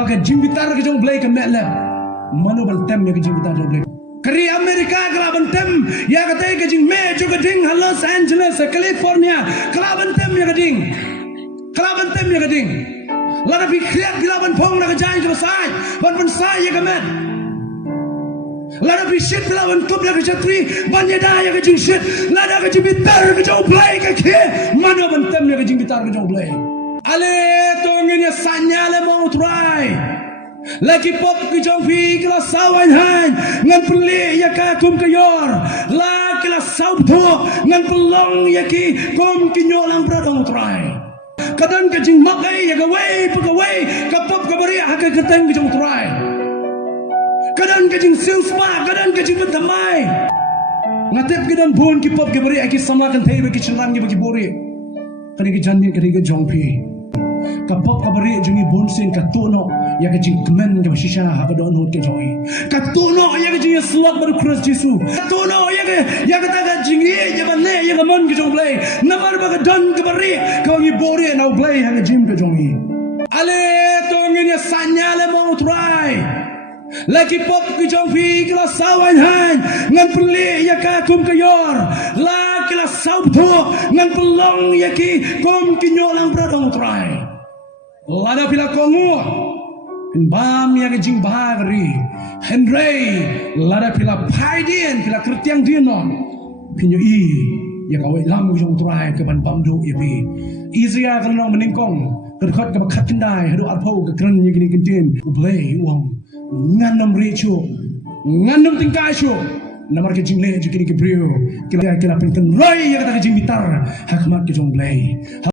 pakai jimbitar ke jong blay ke metlem manu bentem ya ke jimbitar jong blay kari Amerika kala bentem ya kata ke jing me juga ding Los Angeles California kala bentem ya ke ding kala bentem ya ke ding lada pi kriat bila ban pong na ke jai ke sai ban sai ya ke met lada pi shit bila ban kup ya ke chatri ban ya da ya ke jing shit lada ke jimbitar ke jong blay ke ke manu bentem ya ke jimbitar ke jong blay ale tongin ya sanyale mau try lagi pop ke jong fi kala sawan han ngan peli ya ka kum kayor la kala saub tho ngan pelong ya ki kum kinyolang pradong try kadang ke jing makai ya ka way ka pop ka bari ha ka keteng ke jong try kadang ke jing sil spa kadang ke jing bentamai ngatep ke dan bon ki pop ke bari aki samakan thei be ki chenrang ki bagi bori kani ki janni kani ki jong fi kapok kabari jungi bonsin katuno ya ke jing kemen ke shisha ha ka don hot ke joy katuno ya ke jing slot bar cross jisu katuno ya ke taga jingi ya banne ya ke mon ke jong play namar ba ka don ke bari ka ngi bori na play ha ke jim ke jongi ale to ngin ya sanyale mau try lagi pop ke jong fi kala sawan han ngan peli ya ka kum kayor la kala saub tho ngan pelong ya ki kum kinyolang pradong try lada pila kongu bam ya ke jing bahagri Henry lada pila paidien pila kertiang dienon pinyo i ya kawai lam jong try ke ban bam do ibi izia kan nong meningkong kerkhot ke bakhat kendai hadu arpau ke kren ya gini kentin ublay uang nganam richu nganam tingkai shu namar ke jingle ju kini ke brio kila pinten roy ya kata ke jing bitar hakmat ke jong blay